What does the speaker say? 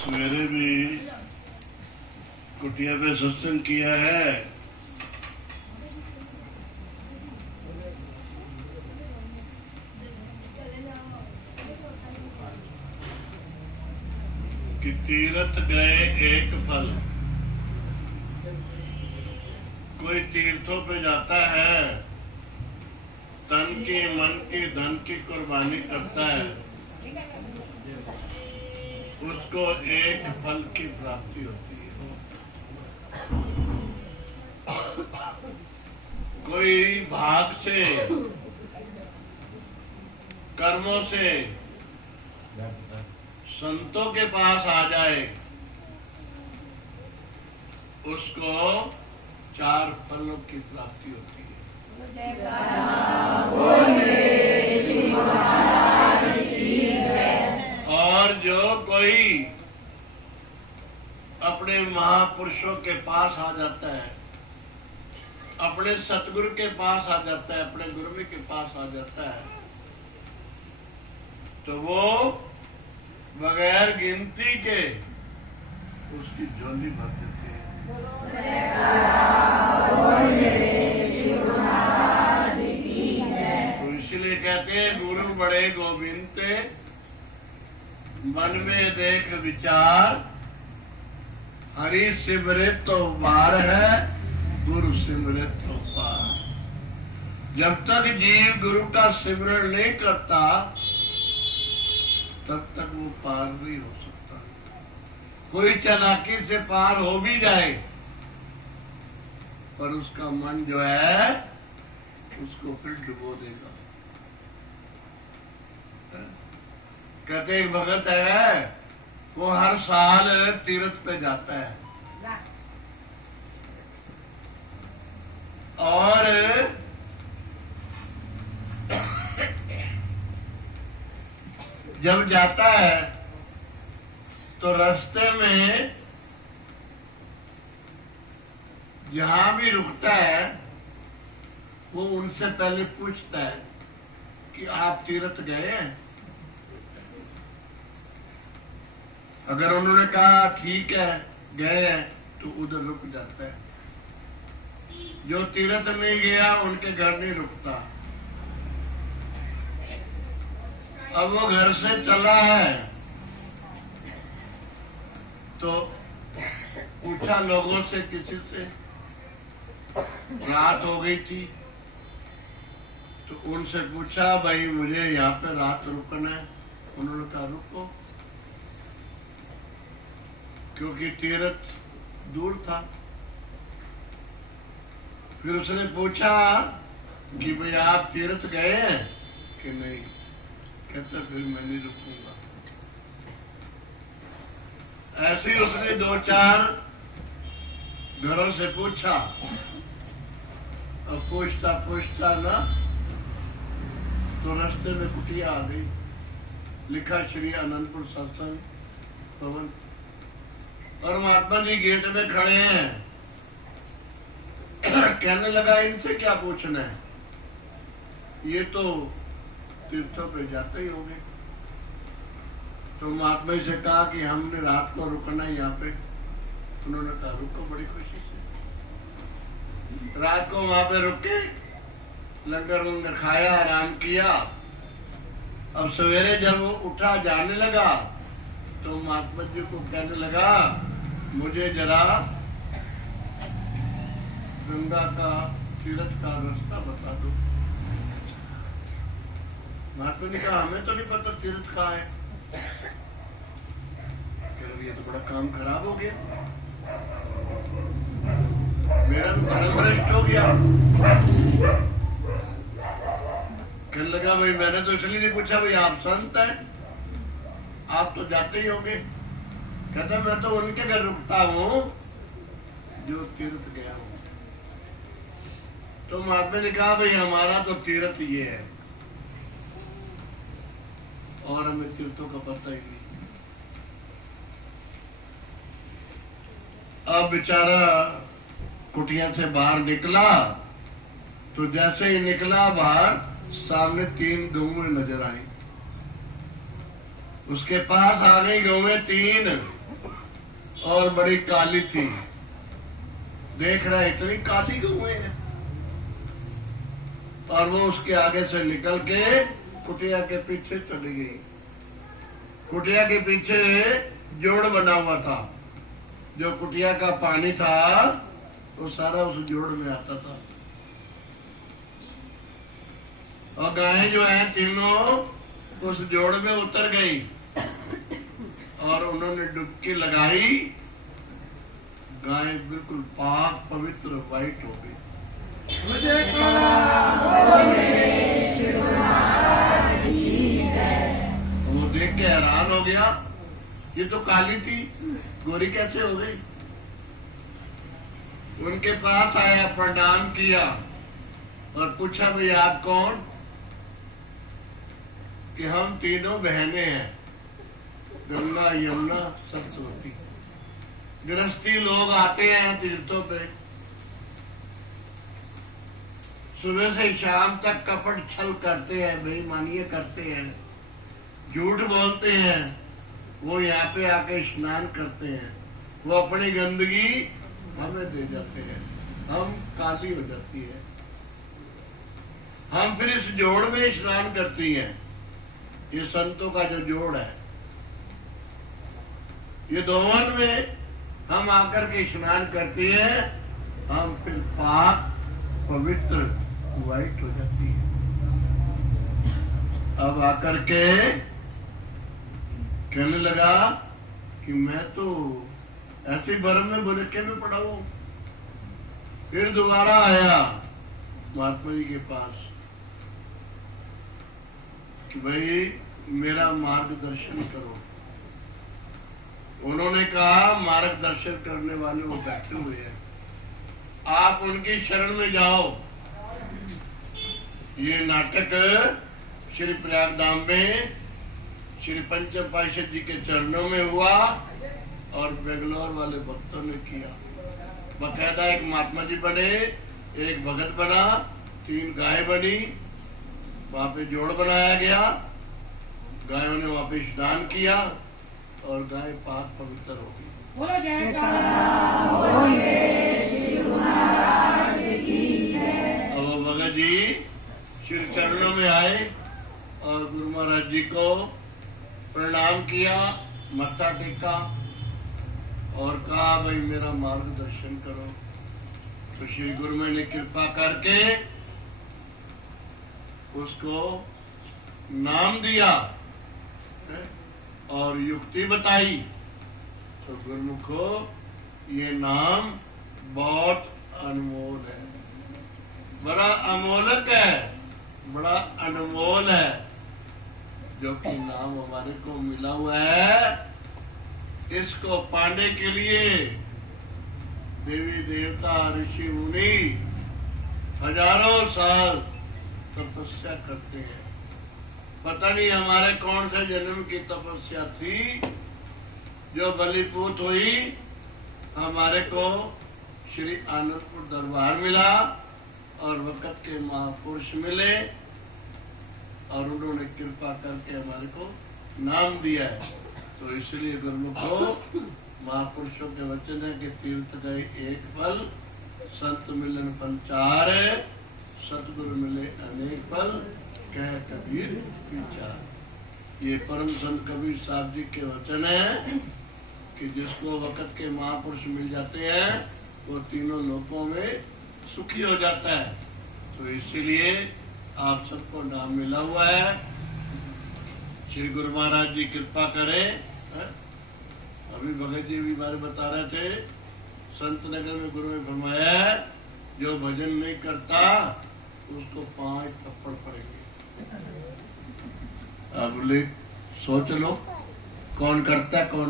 सवेरे भी कुटिया पे सत्संग किया है। कि तीर्थ गए एक फल। कोई तीर्थों पे जाता है, तन की, मन की, धन की कुर्बानी करता है, उसको एक फल की प्राप्ति होती है। कोई भाग से, कर्मों से संतों के पास आ जाए, उसको 4 फलों की प्राप्ति होती है। और जो कोई अपने महापुरुषों के पास आ जाता है, अपने सतगुरु के पास आ जाता है, अपने गुरु के पास आ जाता है, तो वो बगैर गिनती के उसकी झोली भर देते हैं। तो इसलिए कहते हैं गुरु बड़े गोविंदते, मन में देख विचार, हरि सिमरित तो पार है, गुरु सिमरित तो पार। जब तक जीव गुरु का सिमरण नहीं करता, तब तक वो पार नहीं हो सकता। कोई चालाकी से पार हो भी जाए, पर उसका मन जो है उसको फिर डुबो देगा। कहते एक भगत है, वो हर साल तीर्थ पे जाता है, और जब जाता है तो रास्ते में जहां भी रुकता है, वो उनसे पहले पूछता है कि आप तीर्थ गए हैं? अगर उन्होंने कहा ठीक है गए हैं, तो उधर रुक जाता है। जो तीर्थ नहीं गया उनके घर नहीं रुकता। अब वो घर से चला है तो पूछा लोगों से, किसी से, रात हो गई थी, तो उनसे पूछा भाई मुझे यहाँ पे रात रुकना है। उन्होंने कहा रुको, क्योंकि तीर्थ दूर था। फिर उसने पूछा कि भाई आप तीर्थ गए हैं कि नहीं? कहता फिर मैं नहीं रुकूंगा। ऐसे ही उसने 2-4 घरों से पूछा, और पूछता पूछता ना तो रास्ते में कुटिया आ गई। लिखा श्री आनंदपुर सत्संग भवन, और महात्मा जी गेट में खड़े हैं। कहने लगा इनसे क्या पूछना है, ये तो तीर्थों पे जाते ही होंगे। तो महात्मा जी से कहा कि हमने रात को रुकना है यहाँ पे। उन्होंने कहा रुको, बड़ी खुशी से। रात को वहां पे रुके, लंगर उंगर खाया, आराम किया। अब सवेरे जब वो उठा जाने लगा, तो महात्मा जी को कहने लगा मुझे जरा गंगा का तीर्थ का रास्ता बता दो। महात्मा ने कहा हमें तो नहीं पता तीर्थ कहाँ है। ये तो बड़ा काम खराब हो गया, मेरा धर्म भ्रष्ट हो गया। कहने लगा भाई मैंने तो इसलिए नहीं पूछा, भाई आप संत हैं, आप तो जाते ही होंगे। कहता मैं तो उनके घर रुकता हूँ जो तीर्थ गया हूँ। तो महात्मा ने कहा भाई हमारा तो तीर्थ ये है, और हमें तीर्थों का पता ही नहीं। अब बेचारा कुटिया से बाहर निकला, तो जैसे ही निकला बाहर, सामने 3 गऊं नजर आई। उसके पास आ गई गऊं 3, और बड़ी काली थी। देख रहा है इतनी काली गौएं हैं, और वो उसके आगे से निकल के कुटिया के पीछे चली गई। कुटिया के पीछे जोड़ बना हुआ था, जो कुटिया का पानी था वो सारा उस जोड़ में आता था। और गायें जो हैं तीनों उस जोड़ में उतर गई और उन्होंने डुबकी लगाई। गाय बिल्कुल पाक पवित्र वाइट हो गई। वो देख के हैरान हो गया, ये तो काली थी, गोरी कैसे हो गई। उनके पास आया, प्रणाम किया और पूछा, भाई आप कौन? कि हम तीनों बहनें हैं, गंगा यमुना सरस्वती। गृहस्थी लोग आते हैं तीर्थों पे, सुबह से शाम तक कपट छल करते हैं, बेईमानियां करते हैं, झूठ बोलते हैं। वो यहाँ पे आके स्नान करते हैं, वो अपनी गंदगी हमें दे जाते हैं, हम काली हो जाती है। हम फिर इस जोड़ में स्नान करती हैं। ये संतों का जो जोड़ है, ये दोवन में हम आकर के स्नान करती हैं, हम फिर पाक पवित्र वाइट हो जाती है। अब आकर के कहने लगा कि मैं तो ऐसे भरम में बुरके में पड़ा हूं। फिर दोबारा आया महात्मा जी के पास कि भाई मेरा मार्गदर्शन करो। उन्होंने कहा, मार्गदर्शन करने वाले वो बैठे हुए हैं, आप उनकी शरण में जाओ। ये नाटक श्री प्रयागधाम में श्री पंचम पातशाह जी के चरणों में हुआ और बेंगलोर वाले भक्तों ने किया। बकायदा एक महात्मा जी बने, एक भगत बना, 3 गाय बनी, वहां पे जोड़ बनाया गया, गायों ने वहां पे स्नान किया और गाय पाक पवित्र हो गई। अब वो भगत जी श्री चरणों में आए और गुरु महाराज जी को प्रणाम किया, मत्था टेका और कहा, भाई मेरा मार्गदर्शन करो। तो श्री गुरु ने कृपा करके उसको नाम दिया और युक्ति बताई। तो गुरुमुखो, ये नाम बहुत अनमोल है, बड़ा अमोलक है, बड़ा अनमोल है। जो कि नाम हमारे को मिला हुआ है, इसको पाने के लिए देवी देवता ऋषि मुनि हजारों साल तपस्या करते हैं। पता नहीं हमारे कौन से जन्म की तपस्या थी जो बलिपूत हुई। हमारे को श्री आनंदपुर दरबार मिला और वक्त के महापुरुष मिले और उन्होंने कृपा करके हमारे को नाम दिया है। तो इसलिए गुरुमुखो, महापुरुषों के वचन है कि तीर्थ गए एक फल, संत मिलन फल 4, सतगुरु मिले अनेक फल, कह कबीर विचार। ये परम संत कबीर साहब जी के वचन है कि जिसको वक्त के महापुरुष मिल जाते हैं वो तीनों लोकों में सुखी हो जाता है। तो इसीलिए आप सबको नाम मिला हुआ है। श्री गुरु महाराज जी कृपा करें। अभी भगत जी भी बारे बता रहे थे, संत नगर में गुरु ने फरमाया है, जो भजन नहीं करता उसको 5 थप्पड़ पड़ेंगे। अब सोच लो कौन करता है कौन